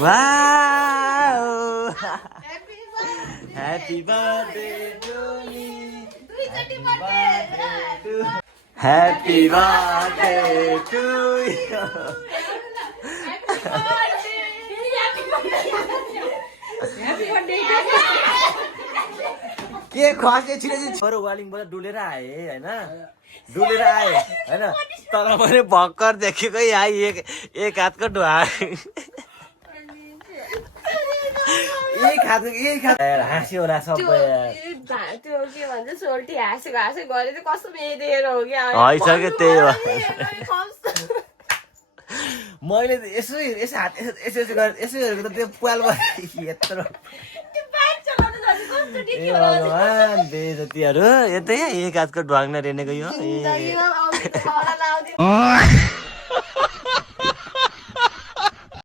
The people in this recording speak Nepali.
Wow! Happy birthday to me. Happy birthday to you. के खसे छिटो वालिङबाट डुलेर आए हैन डुलेर आए हैन तर पनि भक्कर देखेकै आइ एक हातको ढुवा एक हाँस्यो होला सबै त्यो के भन्छ सोल्टी हाँसेको गरे चाहिँ कस्तो बेदेर हो क्या हैसक्यो त्यही हो मैले यसो हात यसो गरेको त त्यो पालमा यत्रो बेजतीहरू यतै एक हातको ढुवाङ्न रेनेको यो